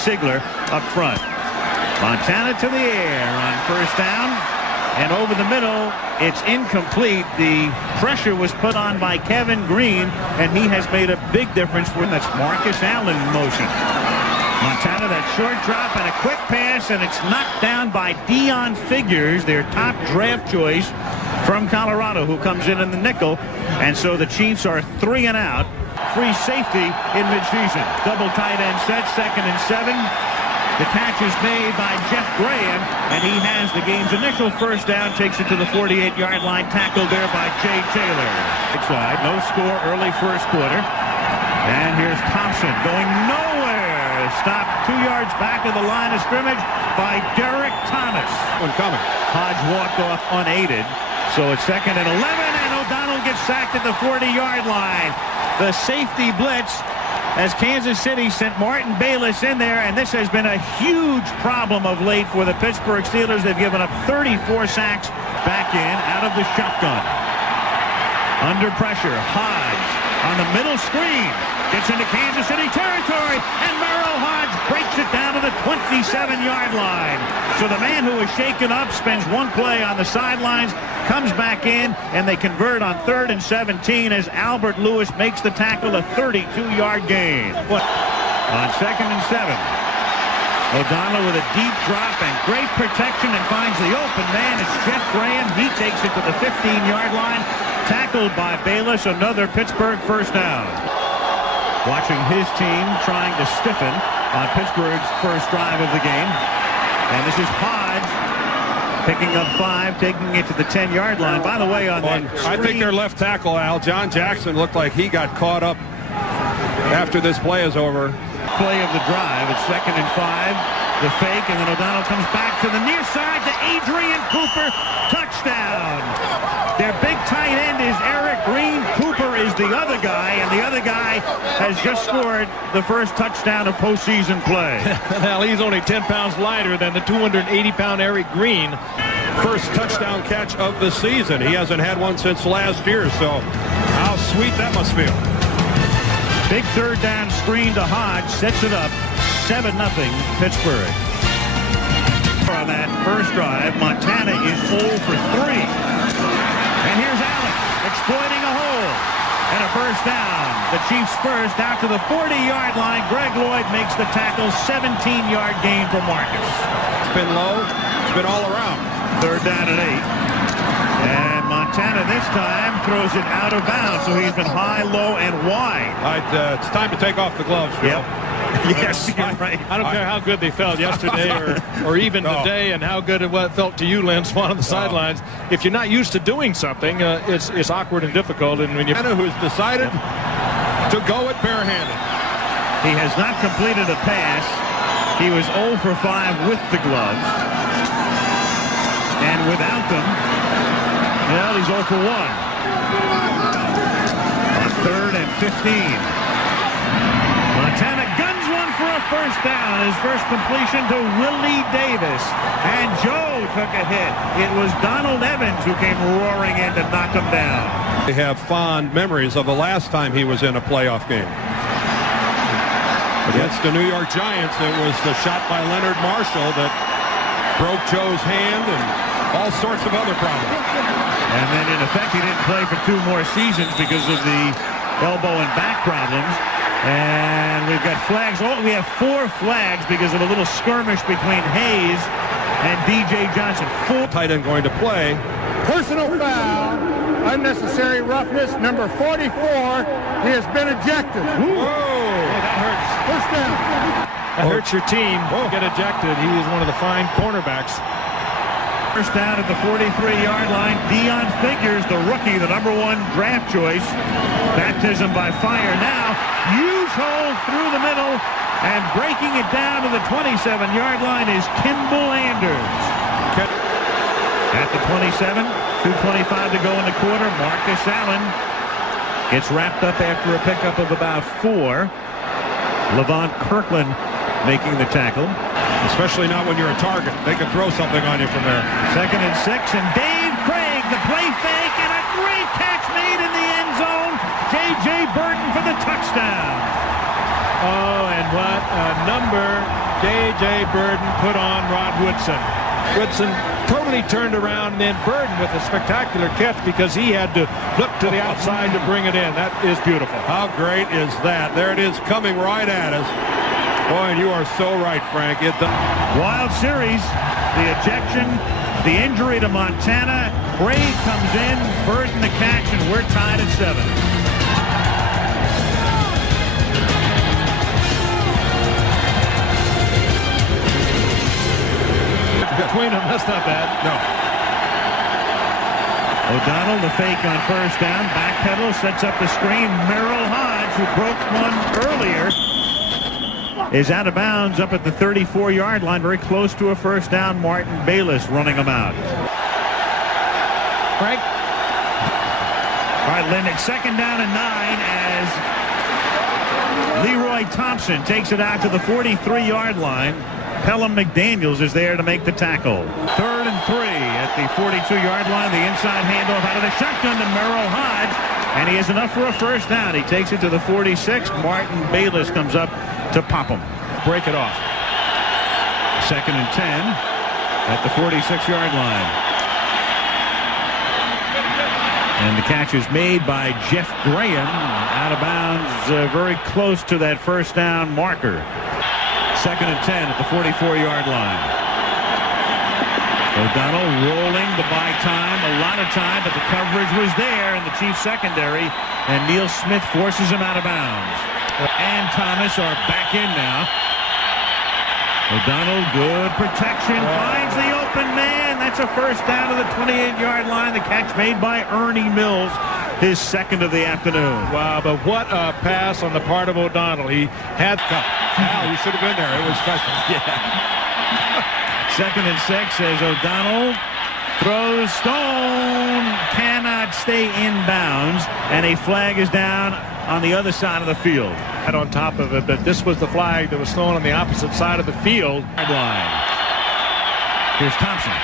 Sigler up front. Montana to the air on first down. And over the middle, it's incomplete. The pressure was put on by Kevin Green, and he has made a big difference for him. That's Marcus Allen in motion. Montana, that short drop and a quick pass, and it's knocked down by Deion Figures, their top draft choice from Colorado, who comes in the nickel. And so the Chiefs are 3 and out. Free safety in midseason. Double tight end set, 2nd and 7. The catch is made by Jeff Graham, and he has the game's initial first down, takes it to the 48-yard line, tackled there by Jay Taylor. Right side, no score early first quarter. And here's Thompson going nowhere. Stopped 2 yards back of the line of scrimmage by Derek Thomas. One coming. Hodge walked off unaided. So it's 2nd and 11, and O'Donnell gets sacked at the 40-yard line. The safety blitz as Kansas City sent Martin Bayless in there, and this has been a huge problem of late for the Pittsburgh Steelers. They've given up 34 sacks. Back in, out of the shotgun. Under pressure, Hodge on the middle screen. Gets into Kansas City territory, and Merrill Hodge breaks it down to the 27-yard line. So the man who was shaken up spends one play on the sidelines, comes back in, and they convert on 3rd and 17 as Albert Lewis makes the tackle, a 32-yard gain. On 2nd and 7, O'Donnell with a deep drop and great protection and finds the open man. It's Jeff Graham. He takes it to the 15-yard line, tackled by Bayless, another Pittsburgh first down. Watching his team trying to stiffen on Pittsburgh's first drive of the game. And this is Hodge picking up 5, taking it to the 10-yard line. By the way, on that I think their left tackle, Al, John Jackson, looked like he got caught up after this play is over. Play of the drive. It's 2nd and 5. The fake, and then O'Donnell comes back to the near side to Adrian Cooper. Touchdown. Their big tight end is Eric Green. Cooper is the other guy, and the other guy has just scored the first touchdown of postseason play. Now, he's only 10 pounds lighter than the 280-pound Eric Green. First touchdown catch of the season. He hasn't had one since last year, so how sweet that must feel. Big 3rd down screen to Hodge, sets it up, 7-0 Pittsburgh. On that first drive, Montana is 0 for 3. And here's Allen exploiting a hole. And a first down. The Chiefs first out to the 40-yard line. Greg Lloyd makes the tackle, 17-yard gain for Marcus. It's been low. It's been all around. 3rd down and 8. And Montana this time throws it out of bounds. So he's been high, low, and wide. It's time to take off the gloves, Joe. Yep. Yes, you're right. I don't care how good they felt yesterday or even today, and how good it felt to you, Lynn Swan, on the sidelines. If you're not used to doing something, it's awkward and difficult. And when you who's decided to go it barehanded. He has not completed a pass. He was 0 for 5 with the gloves. And without them, well, he's 0 for 1. On 3rd and 15. Montana guns one for a first down. His first completion to Willie Davis. And Joe took a hit. It was Donald Evans who came roaring in to knock him down. They have fond memories of the last time he was in a playoff game. Against the New York Giants, it was the shot by Leonard Marshall that broke Joe's hand and all sorts of other problems. And then, in effect, he didn't play for 2 more seasons because of the elbow and back problems. And we've got flags. Oh, we have 4 flags because of a little skirmish between Hayes and D.J. Johnson. 4 tight end going to play. Personal foul, unnecessary roughness, number 44. He has been ejected. Whoa! That hurts. First down. That hurts your team. Get ejected. He is one of the fine cornerbacks. First down at the 43-yard line. Deion Figures, the rookie, the #1 draft choice. Baptism by fire now. Huge hole through the middle, and breaking it down to the 27-yard line is Kimball Anders. At the 27, 2:25 to go in the quarter. Marcus Allen gets wrapped up after a pickup of about 4. Levon Kirkland making the tackle. Especially not when you're a target. They can throw something on you from there. 2nd and 6, and Dave Craig, the play fake, and a great catch made in the end zone. J.J. Burton for the touchdown. Oh, and what a number J.J. Burden put on Rod Woodson. Woodson totally turned around, and then Burden with a spectacular catch because he had to look to the outside to bring it in. That is beautiful. How great is that? There it is, coming right at us. Boy, and you are so right, Frank. Wild series. The ejection, the injury to Montana. Gray comes in, Burden the catch, and we're tied at 7. Between them, that's not bad. No. O'Donnell, the fake on first down. Backpedal, sets up the screen. Merrill Hodge, who broke one earlier, is out of bounds up at the 34-yard line, very close to a first down. Martin Bayless running him out. Frank? All right, Lynn, it's 2nd down and 9 as Leroy Thompson takes it out to the 43-yard line. Pelham McDaniels is there to make the tackle. 3rd and 3 at the 42-yard line. The inside handoff out of the shotgun to Merrill Hodge, and he has enough for a first down. He takes it to the 46. Martin Bayless comes up to pop him. Break it off. 2nd and 10 at the 46-yard line. And the catch is made by Jeff Graham, out of bounds, very close to that first down marker. 2nd and 10 at the 44-yard line. O'Donnell rolling to buy time, a lot of time, but the coverage was there in the Chiefs secondary, and Neil Smith forces him out of bounds. And Thomas are back in now. O'Donnell, good protection, finds the open man. That's a first down to the 28-yard line. The catch made by Ernie Mills, his 2nd of the afternoon. Wow, but what a pass on the part of O'Donnell. He had... Al, you should have been there. It was special. Yeah. 2nd and 6 as O'Donnell throws. Stone cannot stay in bounds, and a flag is down on the other side of the field. Right on top of it, but this was the flag that was thrown on the opposite side of the field. Line. Here's Thompson.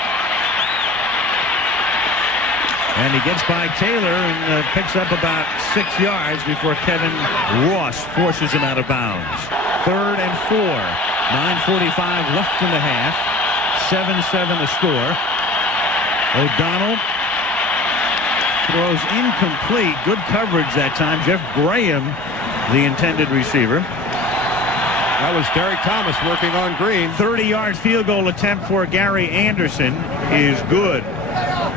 And he gets by Taylor and picks up about 6 yards before Kevin Ross forces him out of bounds. 3rd and 4. 9:45 left in the half. 7-7 the score. O'Donnell throws incomplete. Good coverage that time. Jeff Graham, the intended receiver. That was Derek Thomas working on Green. 30-yard field goal attempt for Gary Anderson is good.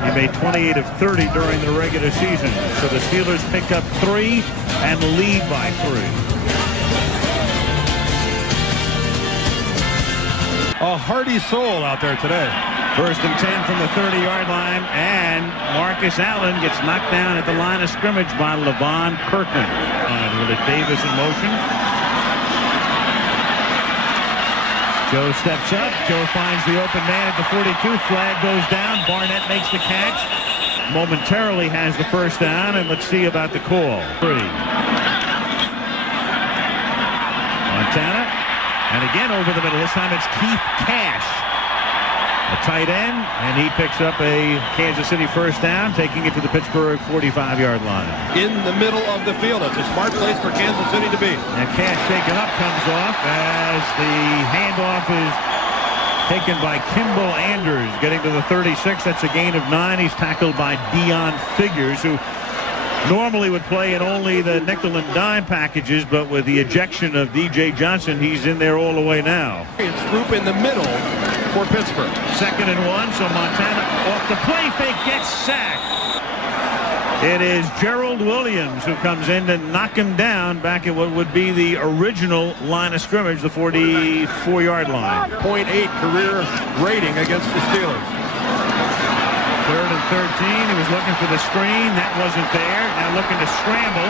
He made 28 of 30 during the regular season. So the Steelers pick up 3 and lead by 3. A hearty soul out there today. 1st and 10 from the 30-yard line, and Marcus Allen gets knocked down at the line of scrimmage by LeVon Kirkland. With Davis in motion. Joe steps up. Joe finds the open man at the 42. Flag goes down. Barnett makes the catch. Momentarily has the first down, and let's see about the call. 3. Montana. And again over the middle. This time it's Keith Cash, a tight end, and he picks up a Kansas City first down, taking it to the Pittsburgh 45-yard line. In the middle of the field. It's a smart place for Kansas City to be. And Cash taken up, comes off as the handoff is taken by Kimball Anders, getting to the 36. That's a gain of 9. He's tackled by Dion Figures, who normally would play in only the nickel and dime packages, but with the ejection of D.J. Johnson, he's in there all the way now. It's group in the middle for Pittsburgh. 2nd and 1, so Montana off the play fake gets sacked. It is Gerald Williams who comes in to knock him down back at what would be the original line of scrimmage, the 44-yard line. .8 career rating against the Steelers. 3rd and 13. He was looking for the screen. That wasn't there. Now looking to scramble.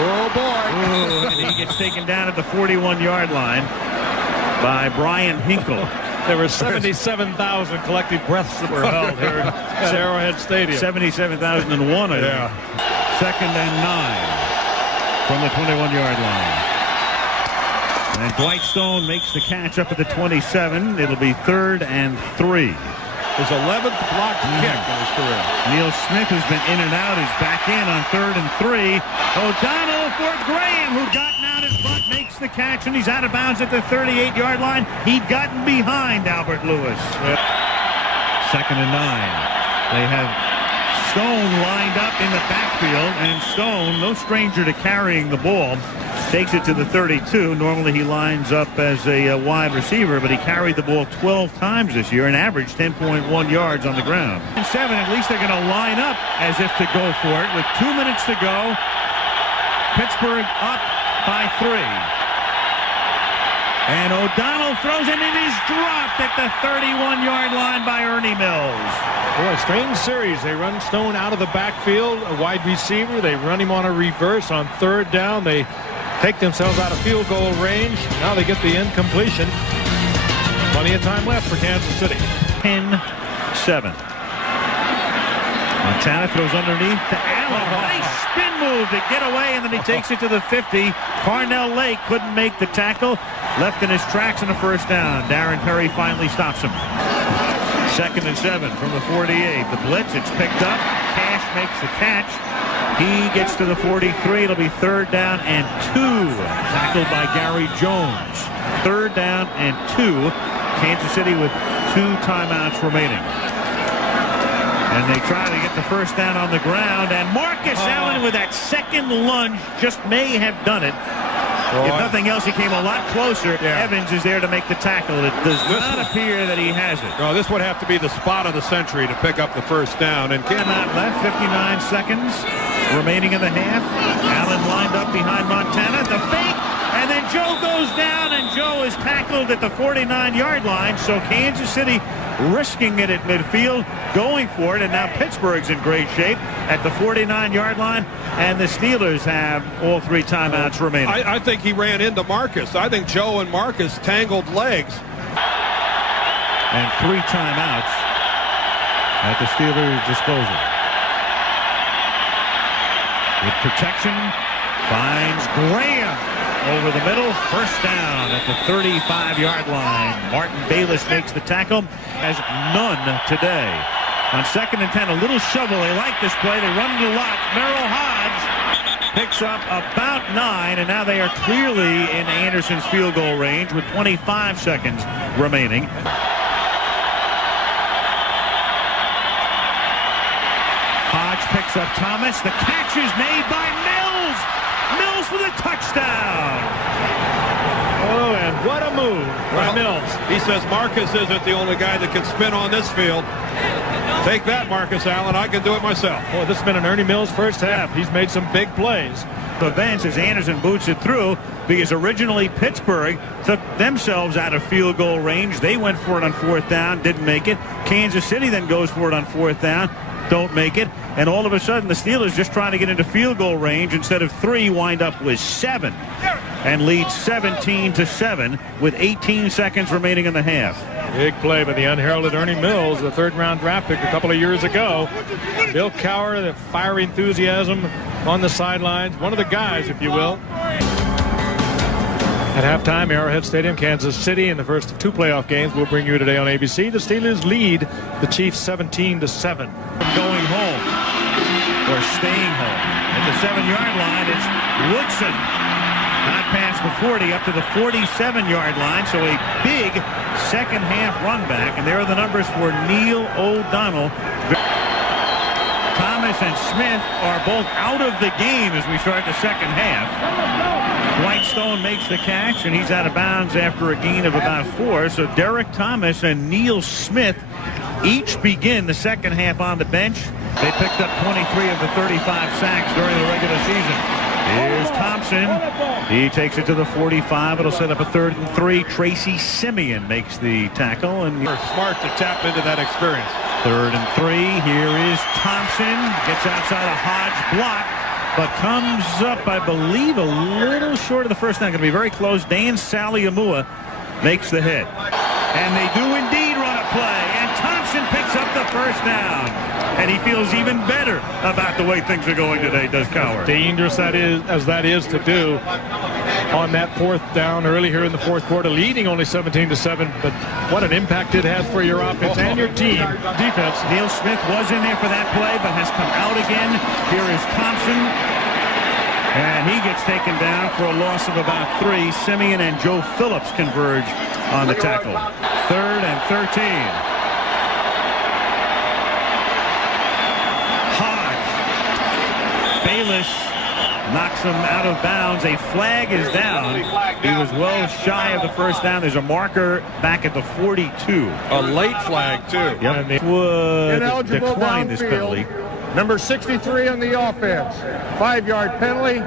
Oh, boy. Ooh, and he gets taken down at the 41-yard line by Brian Hinkle. There were 77,000 collective breaths that were held here at Arrowhead Stadium. 77,001, I think. Yeah. 2nd and 9 from the 21-yard line. And Dwight Stone makes the catch up at the 27. It'll be 3rd and 3. His 11th blocked kick in his career. Neil Smith, who's been in and out, is back in on 3rd and 3. O'Donnell for Graham, who got out in front. makes the catch, and he's out of bounds at the 38-yard line. He'd gotten behind Albert Lewis. Second and 9. They have Stone lined up in the backfield, and Stone, no stranger to carrying the ball, takes it to the 32. Normally he lines up as a wide receiver, but he carried the ball 12 times this year and averaged 10.1 yards on the ground. And 7, at least they're going to line up as if to go for it. With 2 minutes to go, Pittsburgh up by 3. And O'Donnell throws it, and it is dropped at the 31-yard line by Ernie Mills. Boy, strange series. They run Stone out of the backfield, a wide receiver. They run him on a reverse on third down. They take themselves out of field goal range. Now they get the incompletion. Plenty of time left for Kansas City. 10-7. Montana throws underneath to Allen. Nice spin move to get away, and then he takes it to the 50. Carnell Lake couldn't make the tackle. Left in his tracks in the first down. Darren Perry finally stops him. Second and 7 from the 48. The blitz, it's picked up. Cash makes the catch. He gets to the 43. It'll be third down and 2. Tackled by Gary Jones. Third down and 2. Kansas City with 2 timeouts remaining. And they try to get the first down on the ground. And Marcus Allen with that second lunge just may have done it. If nothing else, he came a lot closer. Yeah. Evans is there to make the tackle. It does not appear that he has it. No, this would have to be the spot of the century to pick up the first down. And Timeout left, 59 seconds remaining in the half. Allen lined up behind Montana. The fake, and then Joe goes down, and Joe is tackled at the 49-yard line. So Kansas City risking it at midfield, going for it, and now Pittsburgh's in great shape at the 49-yard line, and the Steelers have all 3 timeouts remaining. I think he ran into Marcus. I think Joe and Marcus tangled legs. And 3 timeouts at the Steelers' disposal. With protection, finds Graham over the middle. First down at the 35-yard line. Martin Bayless makes the tackle. Has none today. On second and 10, a little shovel. They like this play. They run it a lot. Merrill Hodge picks up about 9, and now they are clearly in Anderson's field goal range with 25 seconds remaining. Hodge picks up Thomas. The catch is made by Mills. Mills for the touchdown. Oh, and what a move by Mills. He says Marcus isn't the only guy that can spin on this field. Take that, Marcus Allen. I can do it myself. Boy, this has been an Ernie Mills first half. He's made some big plays. Events as Anderson boots it through, because originally Pittsburgh took themselves out of field goal range. They went for it on fourth down, didn't make it. Kansas City then goes for it on fourth down, don't make it. And all of a sudden the Steelers, just trying to get into field goal range, instead of 3, wind up with 7 and lead 17-7 with 18 seconds remaining in the half. Big play by the unheralded Ernie Mills, the 3rd-round draft pick a couple of years ago. Bill Cowher, the fiery enthusiasm on the sidelines. One of the guys, if you will. At halftime, Arrowhead Stadium, Kansas City, in the first of 2 playoff games we'll bring you today on ABC. The Steelers lead the Chiefs 17-7. Going home, or staying home. At the 7-yard line, it's Woodson. Not past the 40, up to the 47-yard line. So a big second half run back. And there are the numbers for Neil O'Donnell. Thomas and Smith are both out of the game as we start the second half. Whitestone makes the catch, and he's out of bounds after a gain of about 4. So Derek Thomas and Neil Smith each begin the second half on the bench. They picked up 23 of the 35 sacks during the regular season. Here's Thompson. He takes it to the 45. It'll set up a 3rd and 3. Tracy Simeon makes the tackle. And they're smart to tap into that experience. 3rd and 3. Here is Thompson. Gets outside a Hodge block, but comes up, I believe, a little short of the first down. Going to be very close. Dan Saliamua makes the hit. And they do indeed run a play. And Thompson picks up the first down. And he feels even better about the way things are going today, does Cowher. Dangerous that is to do on that 4th down early here in the 4th quarter, leading only 17-7. But what an impact it has for your offense and your team defense. Neil Smith was in there for that play, but has come out again. Here is Thompson. And he gets taken down for a loss of about 3. Simeon and Joe Phillips converge on the tackle. 3rd and 13. Hodge. Bayless knocks him out of bounds. A flag is down. He was well shy of the first down. There's a marker back at the 42. A late flag, too. Yep. And it would Ineligible decline this penalty. Number 63 on the offense. 5-yard penalty.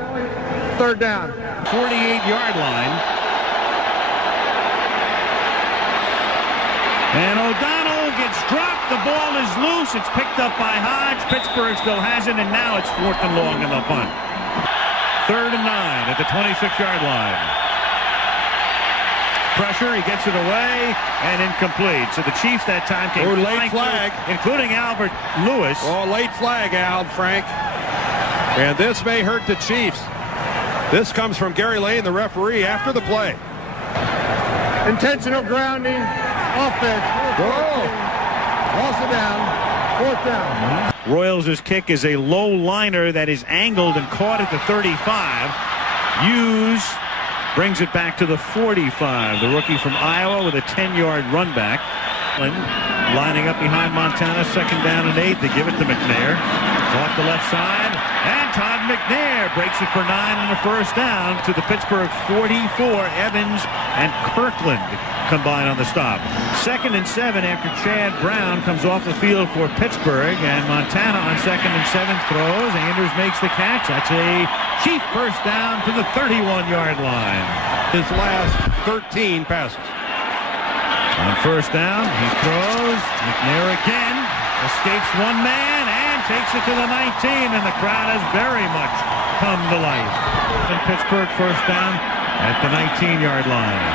3rd down. 48-yard line. And O'Donnell gets dropped. The ball is loose. It's picked up by Hodge. Pittsburgh still has it, and now it's 4th and long in the punt. 3rd and 9 at the 26-yard line. Pressure, he gets it away, and incomplete. So the Chiefs that time came late flag, including Albert Lewis. Oh, late flag, Al, Frank. And this may hurt the Chiefs. This comes from Gary Lane, the referee, after the play. Intentional grounding. Offense. Also down. 4th down. Royals' kick is a low liner that is angled and caught at the 35. Hughes brings it back to the 45. The rookie from Iowa with a 10-yard run back. Lining up behind Montana, 2nd down and 8. They give it to McNair. Off the left side. And Todd McNair breaks it for 9 on the 1st down to the Pittsburgh 44. Evans and Kirkland combine on the stop. 2nd and 7 after Chad Brown comes off the field for Pittsburgh. And Montana on 2nd and 7 throws. Anders makes the catch. That's a Chief 1st down to the 31-yard line. His last 13 passes. On 1st down, he throws. McNair again. Escapes one man and takes it to the 19. And the crowd has very much come to life. And Pittsburgh 1st down at the 19-yard line.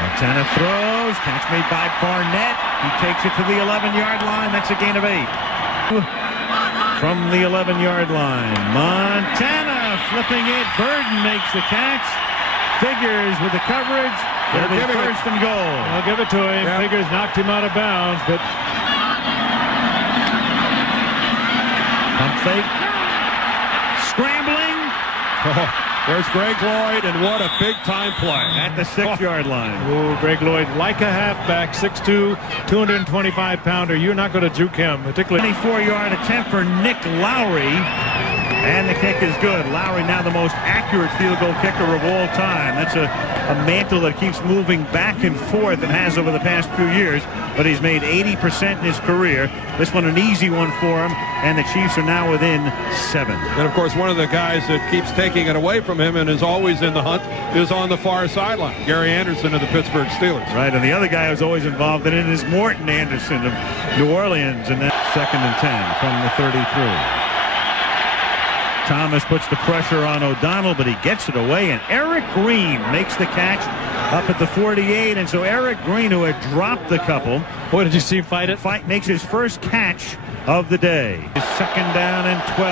Montana throws. Catch made by Barnett. He takes it to the 11-yard line. That's a gain of 8. From the 11-yard line. Montana flipping it. Burden makes the catch. Figures with the coverage. It'll be 1st and goal. I'll give it to him. Yep. Figures knocked him out of bounds, but pump fake. Scrambling. Oh, there's Greg Lloyd, and what a big-time play. At the 6-yard line. Oh, Greg Lloyd, like a halfback, 6'2", 225-pounder. You're not going to juke him, particularly. 24-yard attempt for Nick Lowry. And the kick is good. Lowry now the most accurate field goal kicker of all time. That's a mantle that keeps moving back and forth and has over the past few years. But he's made 80% in his career. This one an easy one for him. And the Chiefs are now within 7. And, of course, one of the guys that keeps taking it away from him and is always in the hunt is on the far sideline. Gary Anderson of the Pittsburgh Steelers. Right, and the other guy who's always involved in it is Morton Anderson of New Orleans. And that's 2nd and 10 from the 33. Thomas puts the pressure on O'Donnell, but he gets it away, and Eric Green makes the catch up at the 48. And so Eric Green, who had dropped the couple, what did you see him fight it? Makes his first catch of the day. His 2nd down and 12.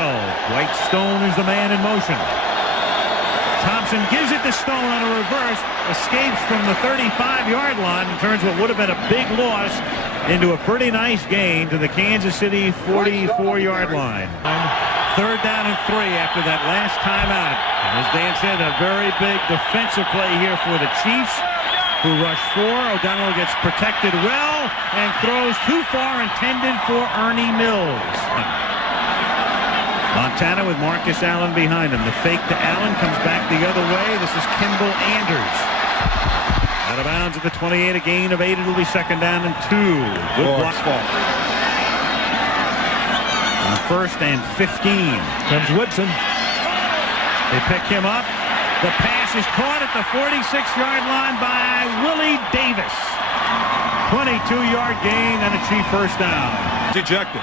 Whitestone is the man in motion. Thompson gives it to Stone on a reverse, escapes from the 35-yard line, and turns what would have been a big loss into a pretty nice gain to the Kansas City 44-yard line. 3rd down and 3 after that last timeout. As Dan said, a very big defensive play here for the Chiefs, who rush 4. O'Donnell gets protected well and throws too far, intended for Ernie Mills. Montana with Marcus Allen behind him. The fake to Allen comes back the other way. This is Kimball Anders. Out of bounds at the 28, a gain of 8. It'll be 2nd down and 2. Good block. 1st and 15. Comes Woodson. They pick him up. The pass is caught at the 46-yard line by Willie Davis. 22-yard gain and a Chief 1st down. Dejected.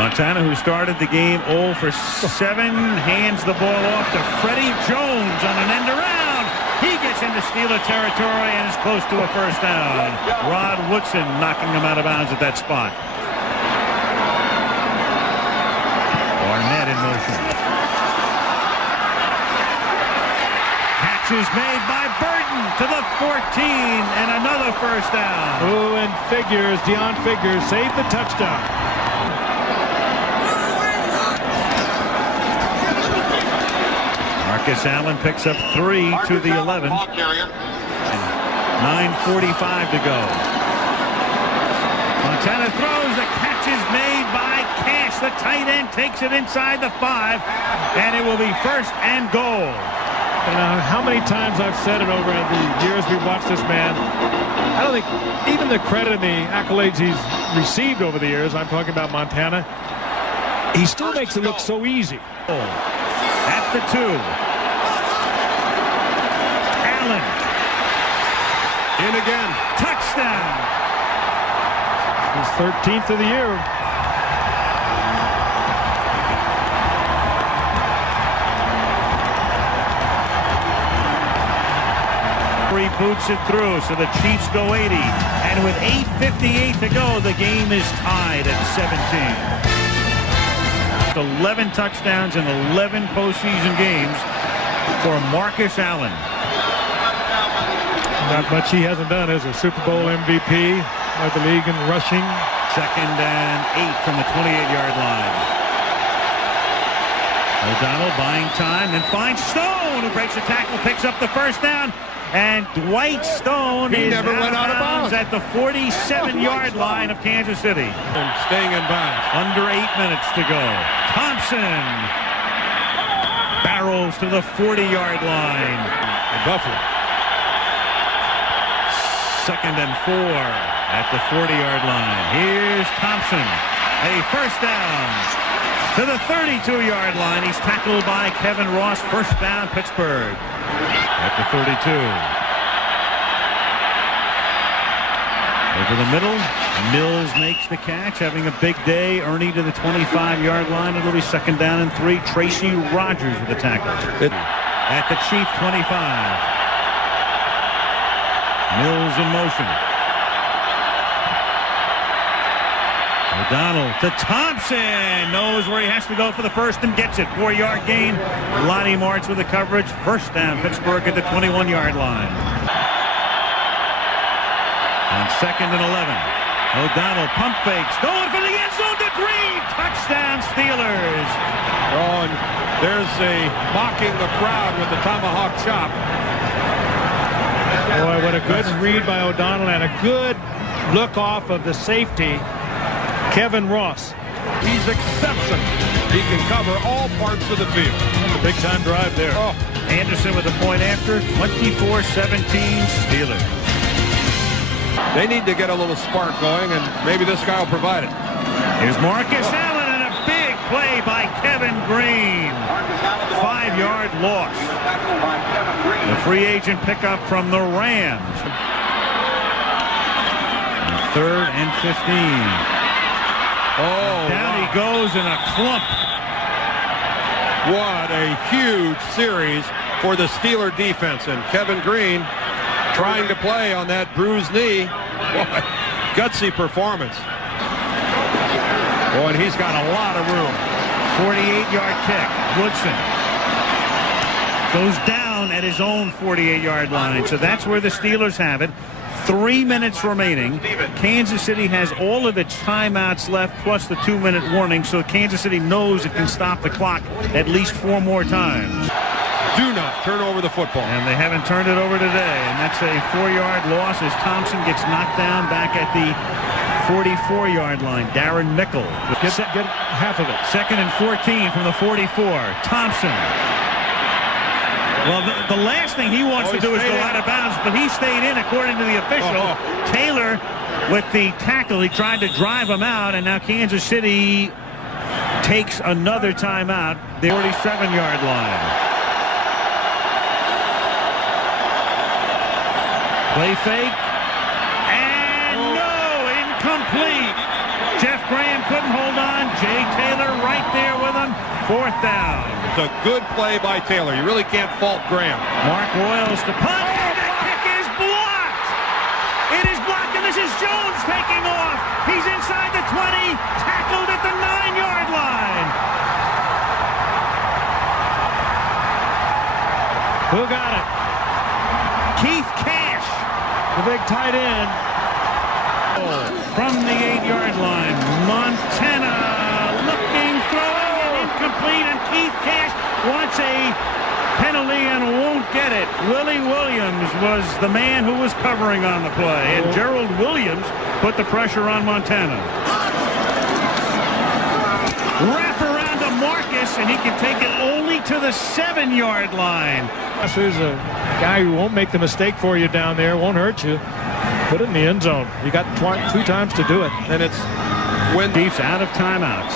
Montana, who started the game 0 for 7, hands the ball off to Freddie Jones on an end around. He gets into Steeler territory and is close to a 1st down. Rod Woodson knocking him out of bounds at that spot. Barnett in motion. Catch is made by Burton to the 14 and another 1st down. Oh, and Deion Figures saved the touchdown. Marcus Allen picks up 3 to the 11. 9:45 to go. Montana throws. The catch is made by Cash. The tight end takes it inside the 5, and it will be first and goal. And how many times I've said it over the years we've watched this man. I don't think even the credit and the accolades he's received over the years, I'm talking about Montana, he still makes it look so easy. At the 2. Allen. In again. Touchdown. His 13th of the year. Boots it through, so the Chiefs go 80, and with 8:58 to go, the game is tied at 17. 11 touchdowns in 11 postseason games for Marcus Allen. Not much he hasn't done as a Super Bowl MVP of the league in rushing. 2nd and 8 from the 28-yard line. O'Donnell buying time, then finds Stone, who breaks the tackle, picks up the first down. And Dwight Stone is never went out of bounds at the 47-yard line of Kansas City. And staying in bounds. Under 8 minutes to go. Thompson barrels to the 40-yard line. Buffalo. 2nd and 4 at the 40-yard line. Here's Thompson. A first down to the 32-yard line. He's tackled by Kevin Ross. First down, Pittsburgh. At the 32. Over the middle, Mills makes the catch, having a big day. Ernie to the 25-yard line. It'll be 2nd down and 3. Tracy Rogers with the tackle. At the Chief 25. Mills in motion. O'Donnell to Thompson. Knows where he has to go for the first and gets it. 4-yard gain. Lonnie Martz with the coverage. First down, Pittsburgh at the 21-yard line. On 2nd and 11. O'Donnell pump fakes. Going for the end zone to Green. Touchdown, Steelers. Oh, and there's a mocking the crowd with the tomahawk chop. Boy, what a good read by O'Donnell and a good look off of the safety, Kevin Ross. He's exceptional. He can cover all parts of the field. That's a big-time drive there. Oh. Anderson with a point after. 24-17 Steelers. They need to get a little spark going, and maybe this guy will provide it. Here's Marcus Allen and a big play by Kevin Green. 5-yard loss. The free agent pickup from the Rams. 3rd and 15. Oh, down he goes in a clump. What a huge series for the Steeler defense. And Kevin Green trying to play on that bruised knee. What gutsy performance. Oh, and he's got a lot of room. 48-yard kick. Woodson goes down at his own 48-yard line. So that's where the Steelers have it. 3 minutes remaining. Kansas City has all of its timeouts left, plus the 2-minute warning, so Kansas City knows it can stop the clock at least 4 more times. Do not turn over the football. And they haven't turned it over today, and that's a 4-yard loss as Thompson gets knocked down back at the 44-yard line. Darren Mickle. Get half of it. 2nd and 14 from the 44. Thompson. Well, the last thing he wants to do is go out of bounds, but he stayed in according to the official. Taylor with the tackle. He tried to drive him out, and now Kansas City takes another timeout. The 47-yard line. Play fake. And no, incomplete. Jeff Graham couldn't hold on. Jay Taylor right there with him. 4th down. It's a good play by Taylor. You really can't fault Graham. Mark Royals to punt. And that kick is blocked. It is blocked, and this is Jones taking off. He's inside the 20, tackled at the 9-yard line. Who got it? Keith Cash, the big tight end. From the 8-yard line. Montana looking, throwing, and incomplete, and Keith Cash wants a penalty and won't get it. Willie Williams was the man who was covering on the play, and Gerald Williams put the pressure on Montana. Wrap around to Marcus, and he can take it only to the 7-yard line. There's a guy who won't make the mistake for you down there, won't hurt you. Put it in the end zone. You got 2 times to do it. And it's when Chiefs out of timeouts.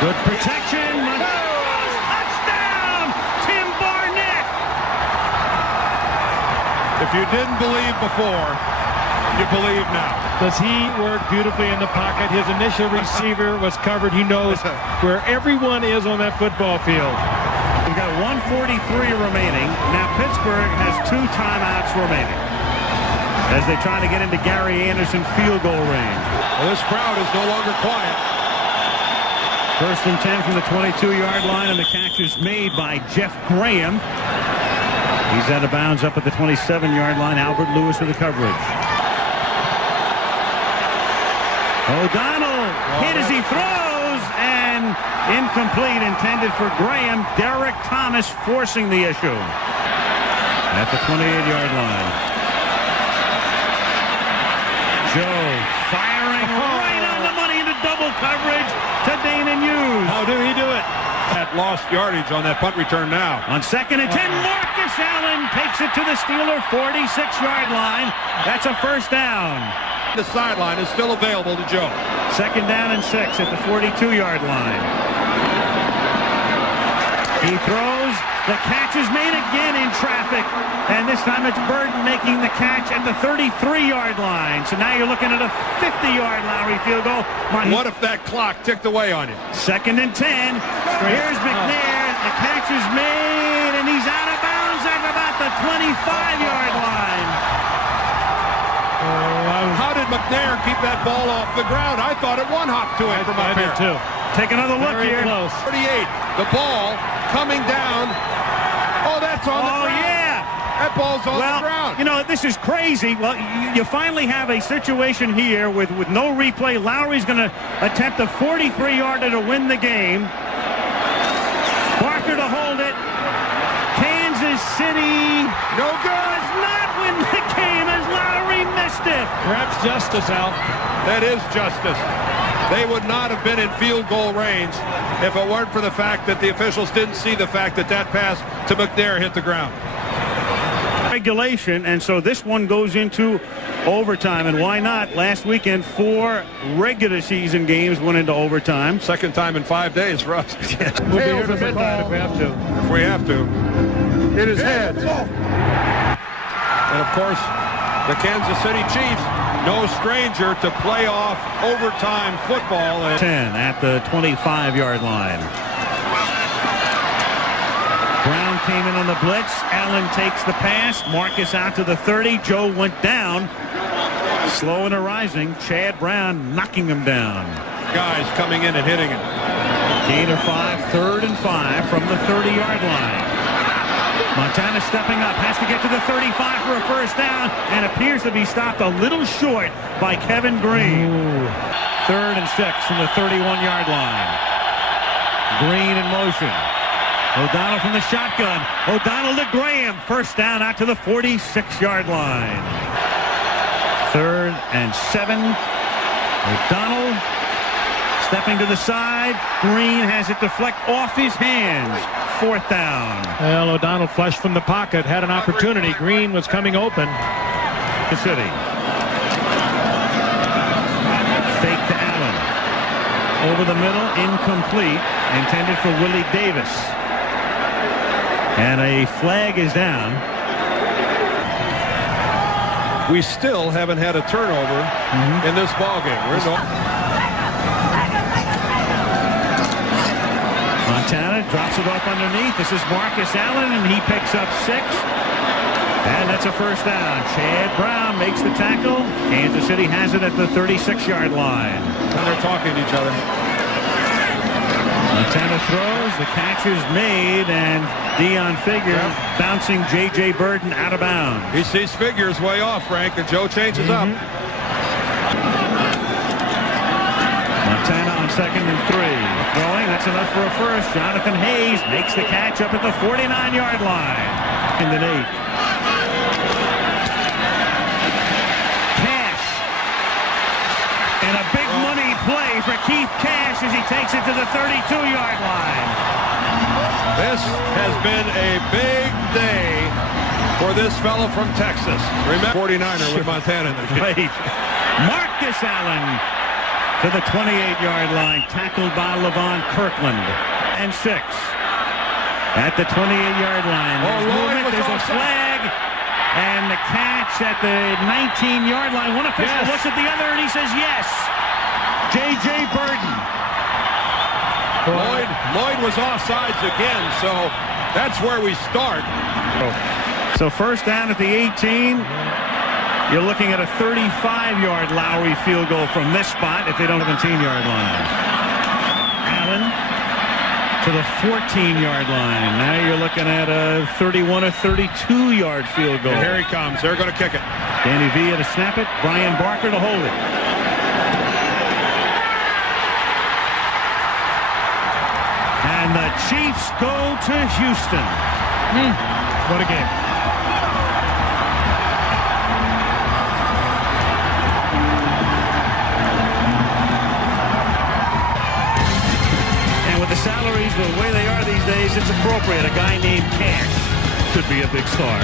Good protection. Touchdown, Tim Barnett. if you didn't believe before, you believe now. Does he work beautifully in the pocket? His initial receiver was covered. He knows where everyone is on that football field. We've got 1:43 remaining. Now Pittsburgh has 2 timeouts remaining as they try to get into Gary Anderson field goal range. Well, this crowd is no longer quiet. 1st and 10 from the 22-yard line, and the catch is made by Jeff Graham. He's out of bounds up at the 27-yard line. Albert Lewis with the coverage. O'Donnell hit as he throws, and incomplete, intended for Graham. Derek Thomas forcing the issue at the 28-yard line. Joe firing right on the money into double coverage to Dana Hughes. How did he do it? That lost yardage on that punt return now. On 2nd and 10, Marcus Allen takes it to the Steeler 46-yard line. That's a first down. The sideline is still available to Joe. 2nd down and 6 at the 42-yard line. He throws. The catch is made again in traffic. And this time it's Burton making the catch at the 33-yard line. So now you're looking at a 50-yard Lowry field goal. What if that clock ticked away on you? 2nd and 10. Here's McNair. The catch is made, and he's out of bounds at about the 25-yard line. How did McNair keep that ball off the ground? I thought it one hop to it from up here. Too. Take another look Very here. Close. 38. The ball coming down. Oh, that's on the ground. Oh, yeah. That ball's on the ground. You know, this is crazy. Well, you finally have a situation here with no replay. Lowry's going to attempt a 43-yarder to win the game. Barker to hold it. Kansas City. No good. Does not win the game as Lowry missed it. Perhaps justice, Al. That is justice. They would not have been in field goal range if it weren't for the fact that the officials didn't see the fact that that pass to McNair hit the ground. Regulation, and so this one goes into overtime, and why not? Last weekend 4 regular season games went into overtime. Second time in 5 days for us. We'll be here to midnight if we have to. If we have to. It is heads. And of course, the Kansas City Chiefs, no stranger to playoff overtime football. 10 at the 25-yard line. Brown came in on the blitz. Allen takes the pass. Marcus out to the 30. Joe went down. Slow and rising. Chad Brown knocking him down. Guys coming in and hitting him. Gain of 5, 3rd and 5 from the 30-yard line. Montana stepping up, has to get to the 35 for a first down, and appears to be stopped a little short by Kevin Green. 3rd and 6 from the 31-yard line. Green in motion. O'Donnell from the shotgun. O'Donnell to Graham. First down out to the 46-yard line. 3rd and 7. O'Donnell stepping to the side. Green has it deflect off his hands. 4th down. Well, O'Donnell flushed from the pocket, had an opportunity. Green was coming open. The City. Fake to Allen. Over the middle, incomplete. Intended for Willie Davis. And a flag is down. We still haven't had a turnover in this ballgame. Montana drops it off underneath. This is Marcus Allen, and he picks up 6. And that's a first down. Chad Brown makes the tackle. Kansas City has it at the 36-yard line. And they're talking to each other. Montana throws, the catch is made, and Dion Figures bouncing J.J. Burden out of bounds. He sees Figures way off, Frank, and Joe changes up. Montana on 2nd and 3. Throwing, that's enough for a first. Jonathan Hayes makes the catch up at the 49-yard line. And then 8. Cash. And a big money play for Keith Cash as he takes it to the 32-yard line. This has been a big day for this fellow from Texas. Remember, 49er with Montana in the game. Right. Marcus Allen to the 28-yard line, tackled by Levon Kirkland. And 6 at the 28-yard line. There's a flag, and the catch at the 19-yard line. One official looks at the other, and he says yes. J.J. Burden. Lloyd was offsides again, so that's where we start. So first down at the 18. You're looking at a 35-yard Lowry field goal from this spot if they don't have a 17-yard line. Allen to the 14-yard line. Now you're looking at a 31 or 32-yard field goal. And here he comes. They're going to kick it. Danny Villa to snap it. Brian Barker to hold it. And the Chiefs go to Houston. What a game. With the salaries the way they are these days, it's appropriate. A guy named Cash could be a big star.